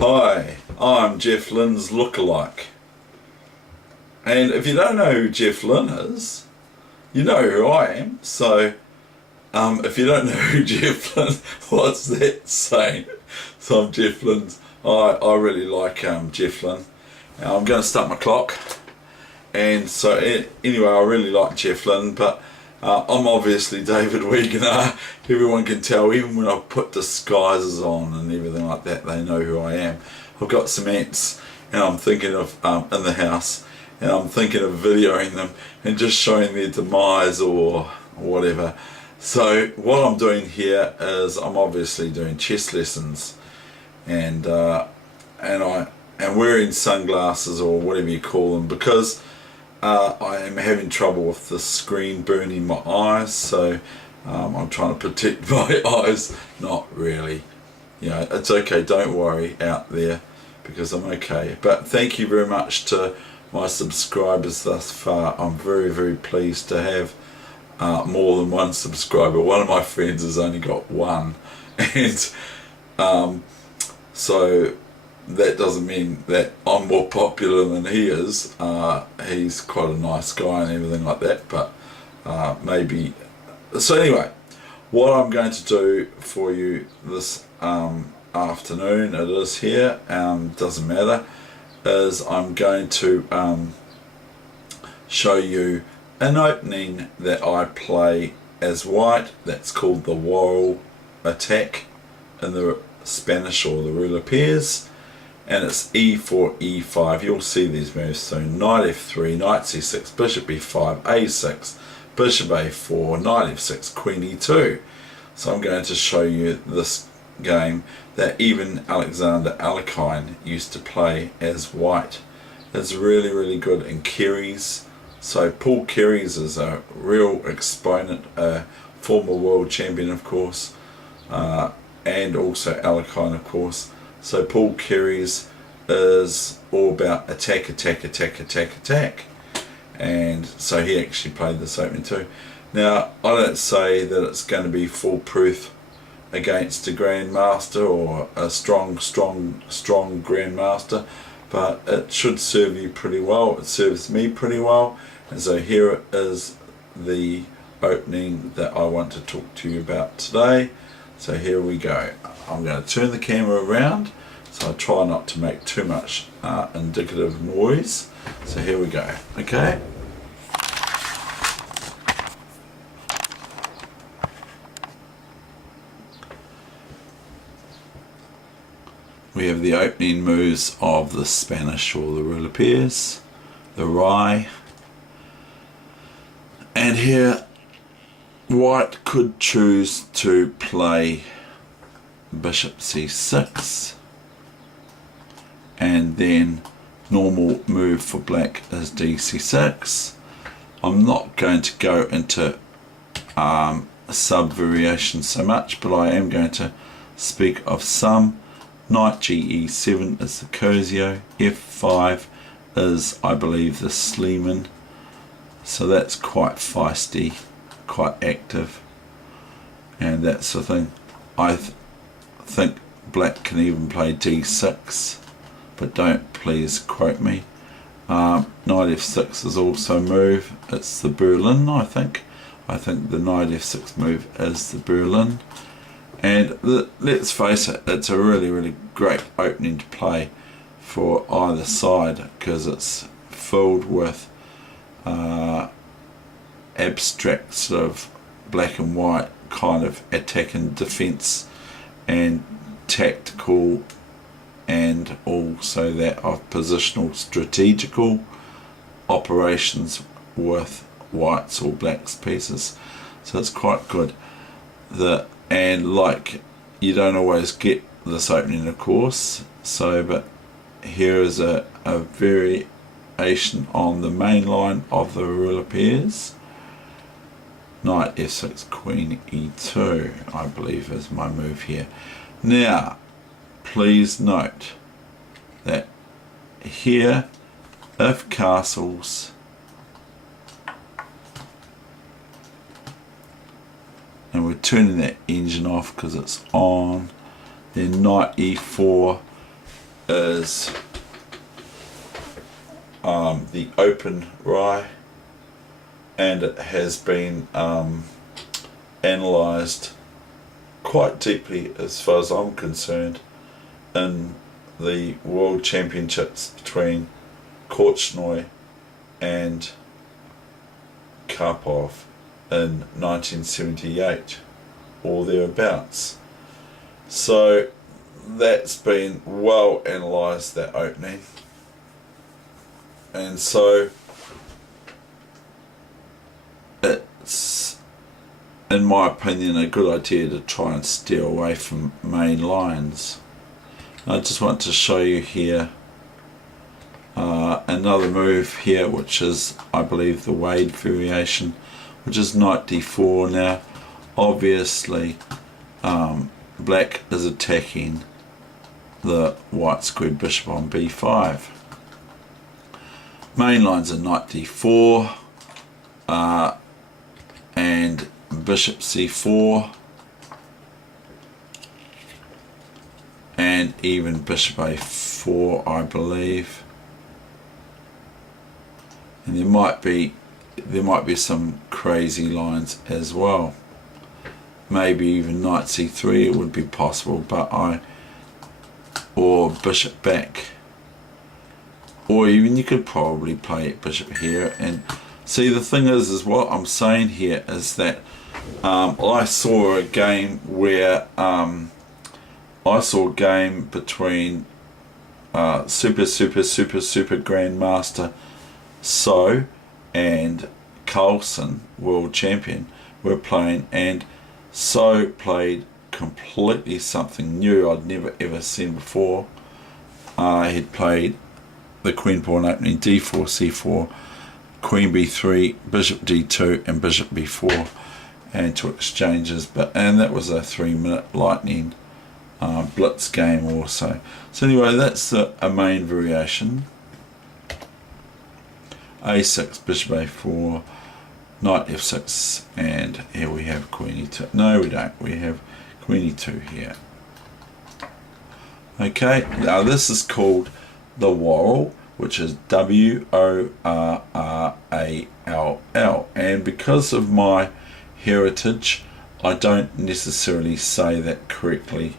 Hi, I'm Jeff Lynne's lookalike. And if you don't know who Jeff Lynne is, you know who I am. So, if you don't know who Jeff Lynne, what's that saying? So I'm Jeff Lynne's. I really like Jeff Lynne. Now, I'm going to start my clock. And so anyway, I really like Jeff Lynne, but I'm obviously David Weegenaar. Everyone can tell, even when I put disguises on and everything like that, they know who I am. I've got some ants, and I'm thinking of in the house, and I'm thinking of videoing them and just showing their demise or whatever. So what I'm doing here is I'm obviously doing chess lessons, and I'm wearing sunglasses or whatever you call them because I am having trouble with the screen burning my eyes, so I'm trying to protect my eyes. Not really, it's okay, don't worry out there, because I'm okay. But thank you very much to my subscribers thus far. I'm very, very pleased to have more than one subscriber. One of my friends has only got one, and so that doesn't mean that I'm more popular than he is. He's quite a nice guy and everything like that, but maybe. So anyway, what I'm going to do for you this afternoon, it is here, doesn't matter, is I'm going to show you an opening that I play as white. That's called the wall attack in the Spanish or the ruler pairs. And it's e4, e5. You'll see these moves soon. Knight f3, knight c6, bishop e5, a6, bishop a4, knight f6, queen e2. So I'm going to show you this game that even Alexander Alekhine used to play as white. It's really, really good in carries. So Paul Carries is a real exponent, a former world champion, of course, and also Alekhine, of course. So Paul Carries is all about attack, attack, attack, attack, attack. And so he actually played this opening too. Now, I don't say that it's going to be foolproof against a grandmaster or a strong grandmaster, but it should serve you pretty well. It serves me pretty well. And so here it is, the opening that I want to talk to you about today. So here we go. I'm going to turn the camera around, so I try not to make too much indicative noise. So here we go, okay? We have the opening moves of the Spanish or the ruler pairs, the rye. And here white could choose to play bishop c6, and then normal move for black is dc6. I'm not going to go into sub variations so much, but I am going to speak of some. Knight ge7 is the Cosio, f5 is, I believe, the Sleeman, so that's quite feisty, quite active, and that sort of thing. I think black can even play d6, but don't please quote me. Knight f6 is also a move. It's the Berlin, I think. I think the knight f6 move is the Berlin. And let's face it, it's a really, really great opening to play for either side, because it's filled with abstract sort of black and white kind of attack and defense and tactical, and also that of positional strategical operations with whites or blacks pieces. So it's quite good. And like, you don't always get this opening, of course, so but here is a variation on the main line of the ruler pairs. Knight f6, queen e2, I believe is my move here. Now, please note that here, if castles, and we're turning that engine off because it's on, then knight e4 is the open rye, and it has been analysed quite deeply, as far as I'm concerned, in the World Championships between Korchnoi and Karpov in 1978 or thereabouts. So that's been well analysed, that opening, and so it's, in my opinion, a good idea to try and steer away from main lines. I just want to show you here another move here, which is, I believe, the Wade variation, which is knight d4. Now obviously black is attacking the white squared bishop on b5. Main lines are knight d4 and bishop c4 and even bishop a4, I believe. And there might be some crazy lines as well. Maybe even knight c3, it would be possible, but or bishop back, or even you could probably play bishop here. And see, the thing is what I'm saying here is that I saw a game where between super grandmaster So and Carlsen, world champion, were playing, and So played completely something new I'd never ever seen before. He'd played the queen pawn opening d4, c4, queen b3, bishop d2 and bishop b4, and two exchanges, and that was a 3-minute lightning blitz game also. So anyway, that's a main variation. a6, bishop a4, knight f6, and here we have queen e2. No, we don't. We have queen e2 here. Okay, now this is called the Worrell, which is W-O-R-R-A-L-L, and because of my heritage, I don't necessarily say that correctly.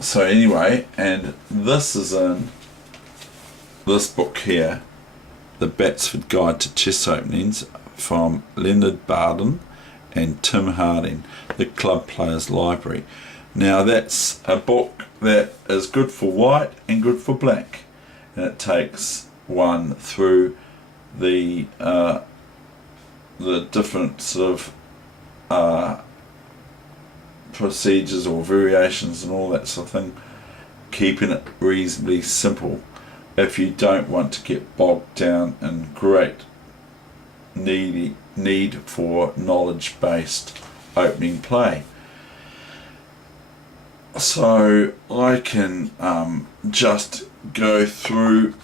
So anyway, and this is in this book here, The Batsford Guide to Chess Openings, from Leonard Barden and Tim Harding, the Club Players Library. Now that's a book that is good for white and good for black, and it takes one through the different sort of procedures or variations and all that sort of thing, keeping it reasonably simple if you don't want to get bogged down in great need for knowledge-based opening play. So I can just go through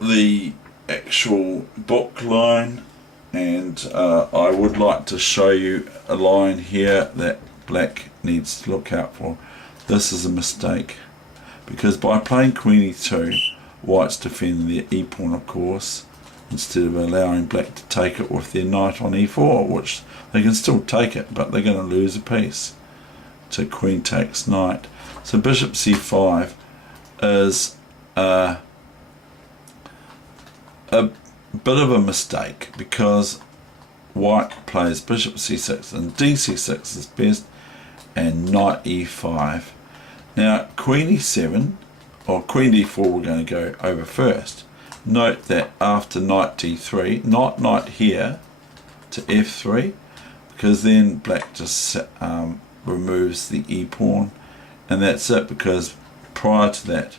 the actual book line, and I would like to show you a line here that black needs to look out for. This is a mistake, because by playing queen e2, white's defending their e-pawn, of course, instead of allowing black to take it with their knight on e4, which they can still take it, but they're going to lose a piece. So queen takes knight. So bishop c5 is a bit of a mistake, because white plays bishop c6 and dc6 is best, and knight e5. Now queen e7 or queen d4 we're going to go over first. Note that after knight d3, not knight here to f3, because then black just removes the e-pawn, and that's it, because prior to that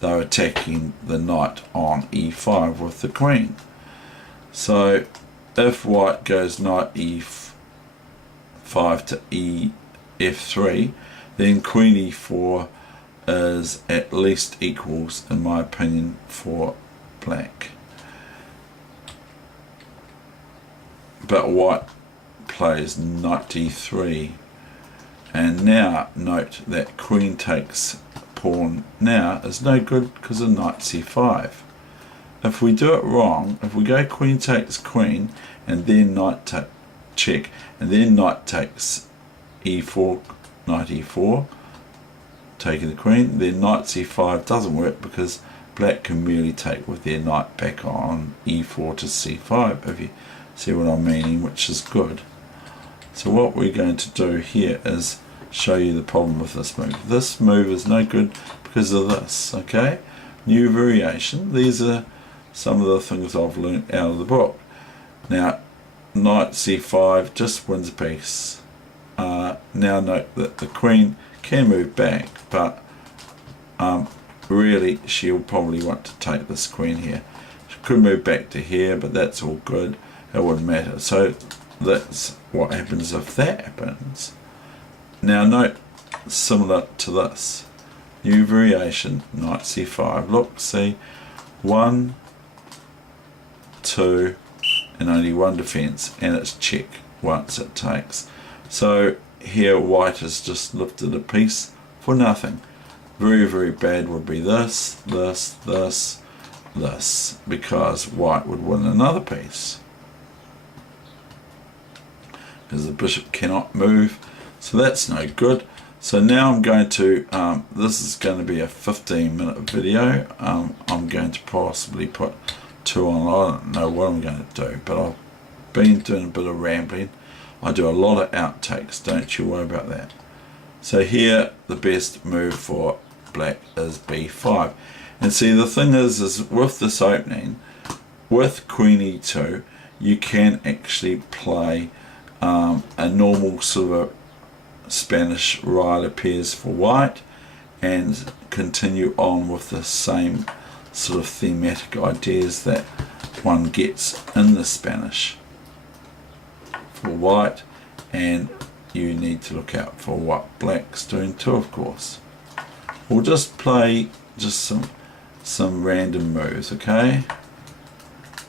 they were attacking the knight on e5 with the queen. So if white goes knight e5 to f3, then queen e4 is at least equals, in my opinion, for black. But white plays knight d3, and now note that queen takes pawn now is no good because of knight c5. If we do it wrong, if we go queen takes queen and then knight check and then knight takes e4, knight e4, taking the queen, then knight c5 doesn't work because black can merely take with their knight back on e4 to c5, if you see what I'm meaning, which is good. So what we're going to do here is show you the problem with this move. This move is no good because of this, okay? New variation. These are some of the things I've learnt out of the book. Now, knight c5 just wins a piece. Now note that the queen can move back, but really she'll probably want to take this queen here. She could move back to here, but that's all good. It wouldn't matter. So that's what happens if that happens. Now note, similar to this, new variation, knight c5. Look, see, 1, 2, and only one defense, and it's check once it takes. So here white has just lifted a piece for nothing. Very, very bad would be this, this, this, this, because white would win another piece. Because the bishop cannot move, so that's no good. So now I'm going to, this is going to be a 15-minute video. I'm going to possibly put 2 on. I don't know what I'm going to do, but I've been doing a bit of rambling. I do a lot of outtakes, don't you worry about that. So here the best move for black is b5. And see, the thing is with this opening, with queen e2, you can actually play a normal sort of Spanish Rider pairs for white and continue on with the same sort of thematic ideas that one gets in the Spanish for white, and you need to look out for what black's doing too, of course. We'll just play just some random moves, okay?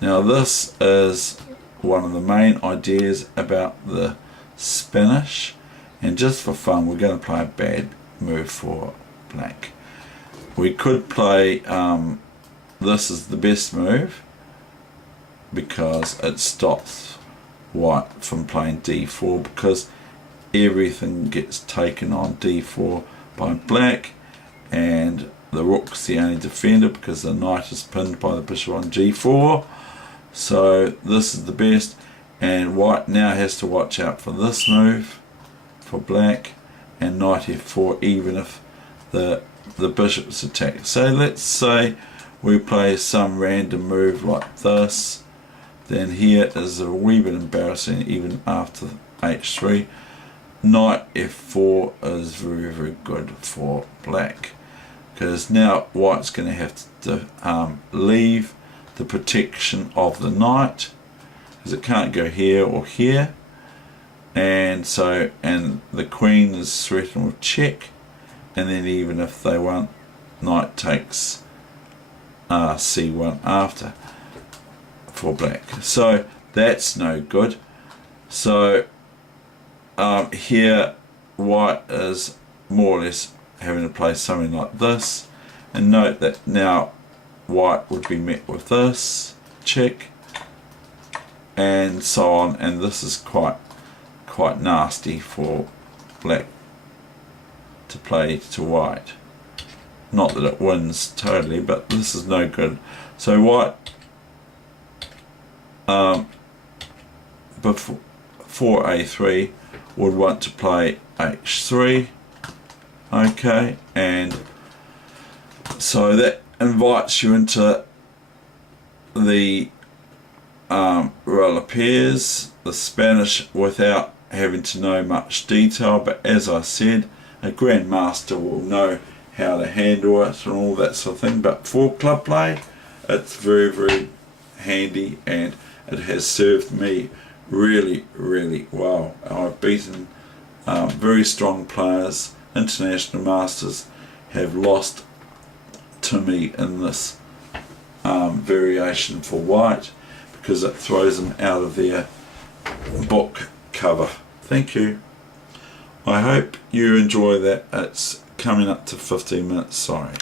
Now this is one of the main ideas about the Spanish, and just for fun we're going to play a bad move for black. We could play this is the best move because it stops white from playing d4, because everything gets taken on d4 by black, and the rook's the only defender because the knight is pinned by the bishop on g4. So this is the best, and white now has to watch out for this move for black and knight f4, even if the bishop's attacked. So let's say we play some random move like this, then here is a wee bit embarrassing even after h3. Knight f4 is very, very good for black, because now white's going to have to leave the protection of the knight, because it can't go here or here, and so, and the queen is threatened with check, and then even if they want, knight takes c1 after for black. So that's no good. So here white is more or less having to play something like this, and note that now white would be met with this check and so on, and this is quite nasty for black to play to white. Not that it wins totally, but this is no good. So white before a3 would want to play h3, okay, and so that invites you into the roller pairs, the Spanish, without having to know much detail, but as I said, a grandmaster will know how to handle it and all that sort of thing. But for club play, it's very, very handy, and it has served me really, really well. I've beaten very strong players. International masters have lost to me in this variation for white, because it throws them out of their book cover. Thank you. I hope you enjoy that. It's coming up to 15 minutes, sorry.